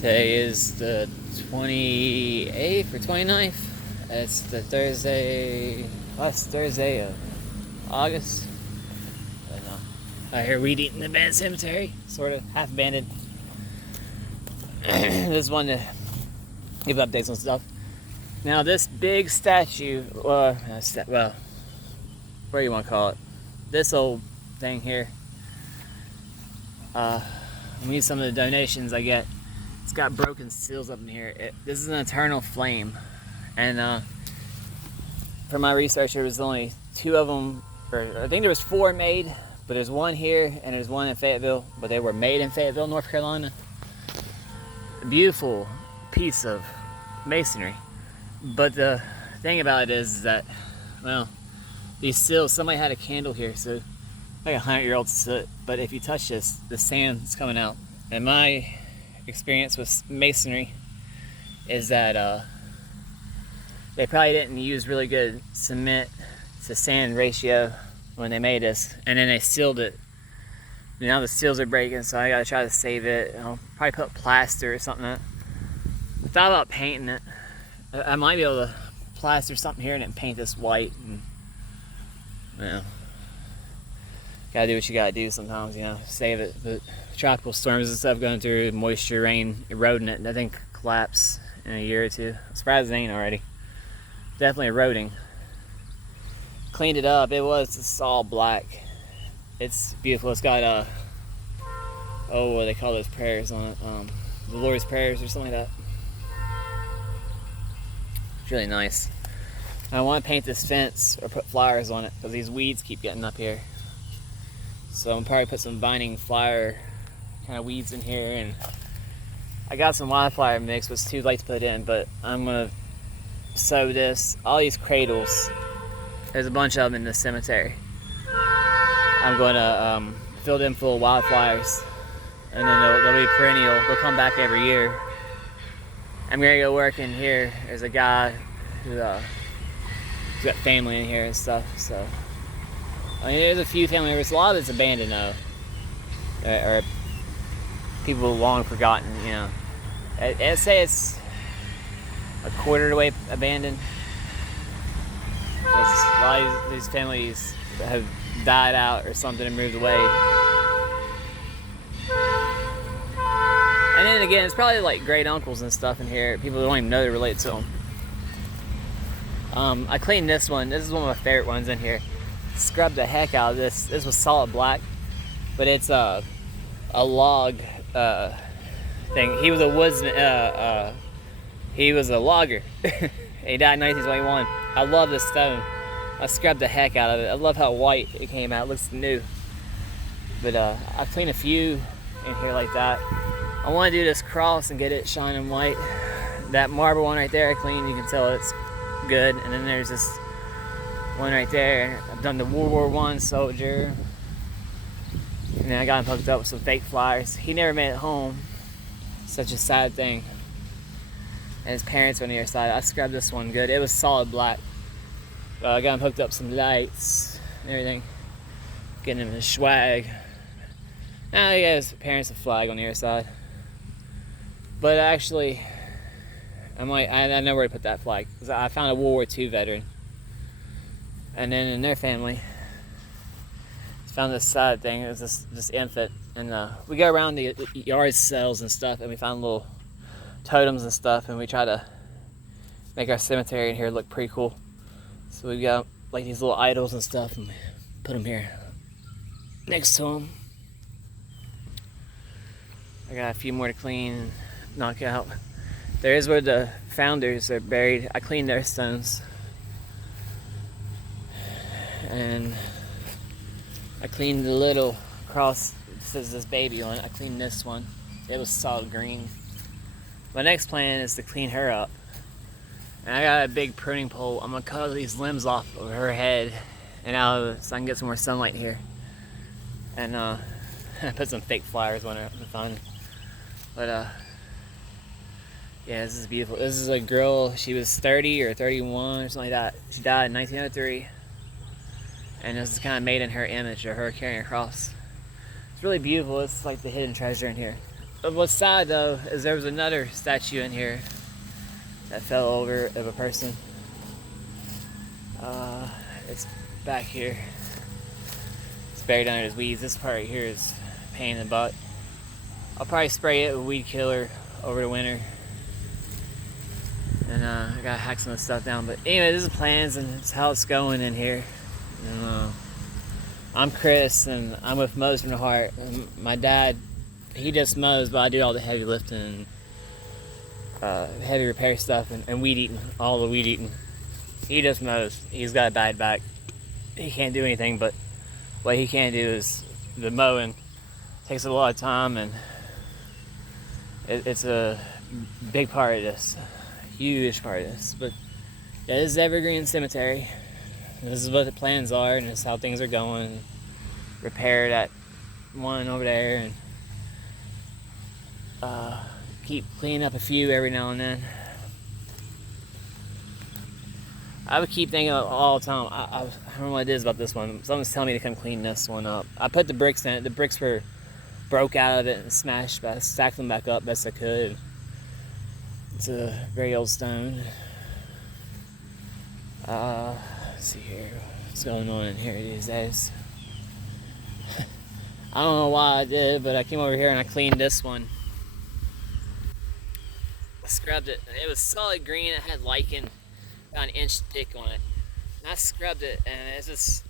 Today is the 28th or 29th. It's the last Thursday of August. I hear weed eating the abandoned cemetery, sort of half abandoned. Just wanted to give updates on stuff. Now this big statue, what do you want to call it? This old thing here. We need some of the donations I get. It's got broken seals up in here. This is an eternal flame, and for my research, there was only 2 of them, or I think there was 4 made, but there's one here and there's one in Fayetteville, but they were made in Fayetteville, North Carolina. A beautiful piece of masonry, but the thing about it is that, well, these seals, somebody had a candle here, so like 100-year-old soot, but if you touch this, the sand's coming out. And my experience with masonry is that they probably didn't use really good cement to sand ratio when they made this, and then they sealed it. Now the seals are breaking, so I gotta try to save it. I'll probably put plaster or something on it. I thought about painting it. I might be able to plaster something here and then paint this white, and gotta do what you gotta do sometimes, save it. But tropical storms and stuff going through, moisture, rain, eroding it, I think collapse in a year or 2. I'm surprised it ain't already. Definitely eroding. Cleaned it up. It was just all black. It's beautiful. It's got what do they call those prayers on it? The Lord's prayers or something like that. It's really nice. I want to paint this fence or put flowers on it because these weeds keep getting up here. So I'm probably put some vining flower kind of weeds in here, and I got some wildflower mix, but it's too late to put in, but I'm gonna sow this. All these cradles, there's a bunch of them in the cemetery. I'm gonna fill them full of wildflowers, and then they'll be perennial. They'll come back every year. I'm gonna go work in here. There's a guy who's got family in here and stuff, so there's a few family members. A lot of it's abandoned though, or people long forgotten. I'd say it's a quarter of the way abandoned. Because a lot of these families have died out or something and moved away. And then again, it's probably like great uncles and stuff in here. People don't even know they're related to them. I cleaned this one. This is one of my favorite ones in here. Scrubbed the heck out of this. This was solid black, but it's a log thing. He was a woodsman. He was a logger. He died in 1921. I love this stone. I scrubbed the heck out of it. I love how white it came out. It looks new. But I cleaned a few in here like that. I want to do this cross and get it shining white. That marble one right there I cleaned. You can tell it's good. And then there's this one right there. I've done the World War I soldier. And then I got him hooked up with some fake flowers. He never made it home. Such a sad thing. And his parents were on the other side. I scrubbed this one good. It was solid black. I got him hooked up some lights and everything. Getting him his swag. Now he has parents a flag on the other side. But actually, I know where to put that flag. Because I found a World War II veteran. And then in their family, found this sad thing. It was this infant. And we go around the yard sales and stuff, and we found little totems and stuff, and we try to make our cemetery in here look pretty cool. So we got like these little idols and stuff, and put them here next to them. I got a few more to clean and knock out. There is where the founders are buried. I cleaned their stones, and I cleaned the little cross. It says this baby on it. I cleaned this one. It was solid green. My next plan is to clean her up. And I got a big pruning pole. I'm gonna cut all these limbs off of her head and out of it so I can get some more sunlight here. And I put some fake flowers on her. I'm fine. But yeah, this is beautiful. This is a girl. She was 30 or 31 or something like that. She died in 1903. And this is kind of made in her image of her carrying a cross. It's really beautiful. It's like the hidden treasure in here. What's sad though is there was another statue in here that fell over of a person. It's back here. It's buried under his weeds. This part right here is a pain in the butt. I'll probably spray it with weed killer over the winter. And I gotta hack some of the stuff down. But anyway, this is plans and it's how it's going in here. And, I'm Chris and I'm with Mows from the Heart. And my dad, he just mows, but I do all the heavy lifting and heavy repair stuff and weed eating, all the weed eating. He just mows. He's got a bad back. He can't do anything, but what he can do is the mowing. Takes a lot of time, and it's a big part of this, huge part of this. But yeah, this is Evergreen Cemetery. This is what the plans are, and this is how things are going. Repair that one over there, and keep cleaning up a few every now and then. I would keep thinking all the time, I don't know what it is about this one. Someone's telling me to come clean this one up. I put the bricks in it. The bricks were broke out of it and smashed, but I stacked them back up best I could. It's a very old stone. Let's see here. What's going on in here these days? I don't know why I did, but I came over here and I cleaned this one. I scrubbed it. It was solid green. It had lichen about an inch thick on it. And I scrubbed it, and it's just,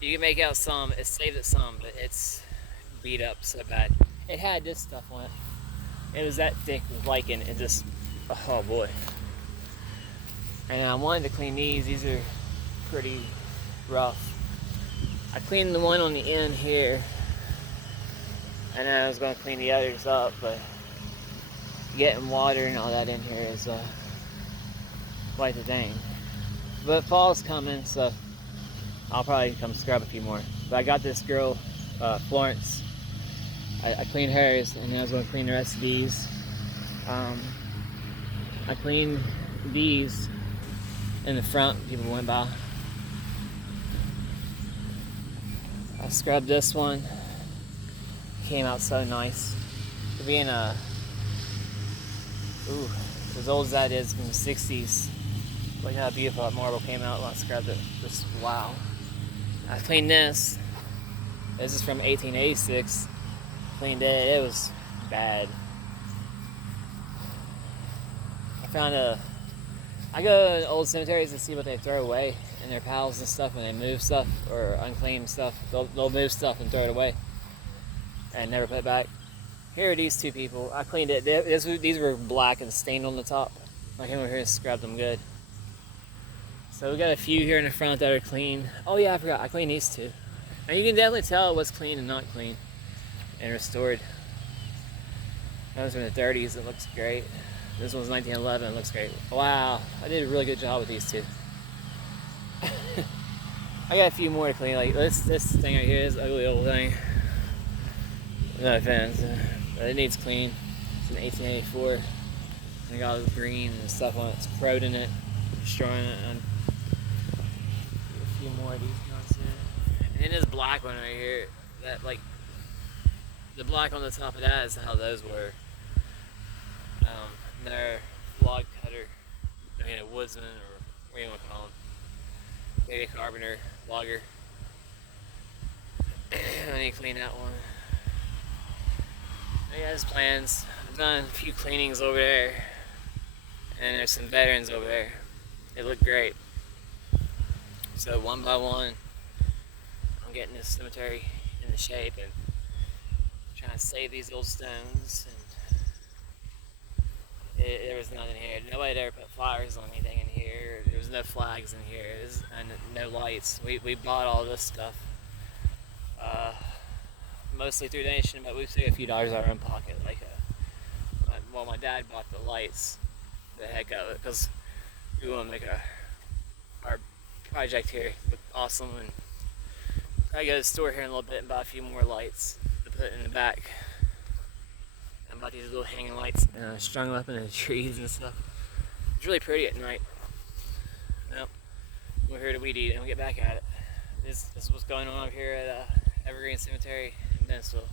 you can make out some, it saved it some, but it's beat up so bad. It had this stuff on it. It was that thick with lichen. It just, oh boy. And I wanted to clean these are pretty rough. I cleaned the one on the end here, and then I was going to clean the others up, but getting water and all that in here is quite the thing. But fall's coming, so I'll probably come scrub a few more. But I got this girl, Florence. I cleaned hers, and then I was going to clean the rest of these. I cleaned these in the front. People went by. I scrubbed this one. Came out so nice. For being as old as that is, from the 60s. Look how beautiful that marble came out when I scrubbed it. Just wow. I cleaned this. This is from 1886. Cleaned it. It was bad. I go to old cemeteries to see what they throw away in their piles and stuff when they move stuff or unclaimed stuff. They'll move stuff and throw it away and never put it back. Here are these two people. I cleaned it. These were black and stained on the top. I came over here and scrubbed them good. So we got a few here in the front that are clean. Oh yeah, I forgot. I cleaned these two. And you can definitely tell what's clean and not clean and restored. That was from the 30s. It looks great. This one's 1911. It looks great. Wow, I did a really good job with these two. I got a few more to clean. Like this thing right here, this ugly old thing. No offense, but it needs clean. It's an 1884. I got all the green and stuff on it. It's corroding it, destroying it. And a few more of these ones here. And then this black one right here, that like the black on the top of that is how those were. They're log cutter, a woodsman, or what do you want to call them? Maybe a carpenter, logger. I need to clean that one. I got his plans. I've done a few cleanings over there, and there's some veterans over there. They look great. So one by one, I'm getting this cemetery into shape and trying to save these old stones. And there was nothing here. Nobody had ever put flowers on anything in here. There was no flags in here. And no lights. We bought all this stuff. Mostly through donation, but we saved a few dollars out of our own pocket. My dad bought the lights, the heck of it, because we want to make our project here look awesome, and probably go to the store here in a little bit and buy a few more lights to put in the back. I bought these little hanging lights, strung them up in the trees and stuff. It's really pretty at night. Well, we're here to weed eat and we'll get back at it. This is what's going on over here at Evergreen Cemetery in Bensville.